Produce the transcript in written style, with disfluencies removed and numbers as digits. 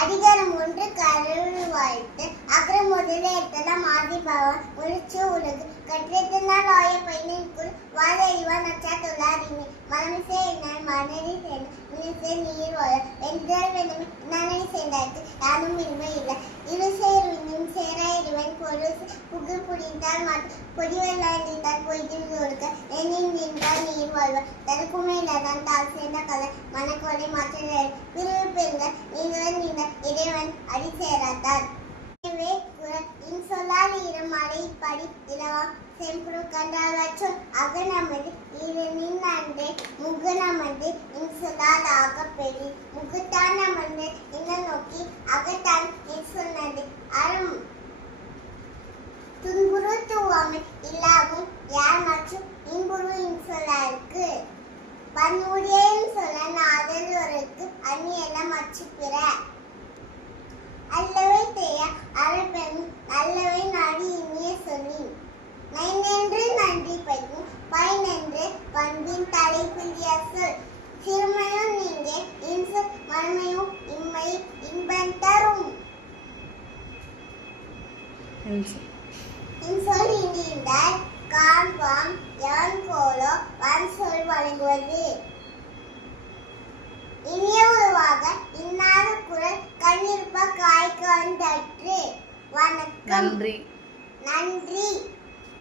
அதிகாரம் 1 கடவுள் வாழ்த்து. அகரம் முதல எழுத்தெல்லாம் ஆதிபவன் ஒளிச்சு உலகு கற்றத்தினால் ஆய பையனுக்குள் வாழ அறிவான் நச்சா தொல்லாரினி மனமிசை என்ன மனநி சேர்ந்த மினிசை நீர் வாழ வென்றால் வேண்டுமே நனி சேர்ந்தாருக்கு யாரும் இன்மை இல்லை இரு சேருவினும் சேராயிருவன் பொருள் புகு புரிந்தால் மற்றும் பொடிவெல்லாண்டித்தால் பொய்து கொடுக்க எண்ணின் நின்றால் நீர் வாழ்வார் தனக்குமே இல்லாதான் தால் சேர்ந்த கலை மனக்கொலை மாற்ற பிரிவு பெண்கள் நீங்கள் நீண்ட இறைவன் அடி சேராதார் சொல்லால் மழை படி இலவம் செம்புரு கண்டாலும் அகனமது ஈரனின் அன்றே முகனமது சொல்லால் ஆகப்பெறி முகத்தான் அமர்ந்து இன்னும் நோக்கி அகத்தான் சொன்னது அறம் துன்புறு தூவாமை இல்லாமல் யார் மற்றும் இன்புறு இன்சொல்லாருக்கு பன்முடியும் சொல்ல நாதல்வருக்கு அந்நியெல்லாம் மச்சு பிற அல்லவை தேய அறப்பெண் நல்லவை நாடி இனிய சொல்லி நைநென்று நன்றி பைக்கும் பயனென்று பண்பின் தலைப்பிரிய சொல் சிறுமையும் நீங்க இன்சொல் மறுமையும் இம்மை இன்பம் தரும் இன்சொல் இனிந்தால் காண்பாம் எவன் போலோ வன் சொல் வழங்குவது இனிய உருவாக இன்னாத குரல் கண்ணிருப்ப காய்க்கு வந்தற்று. வணக்கம். நன்றி.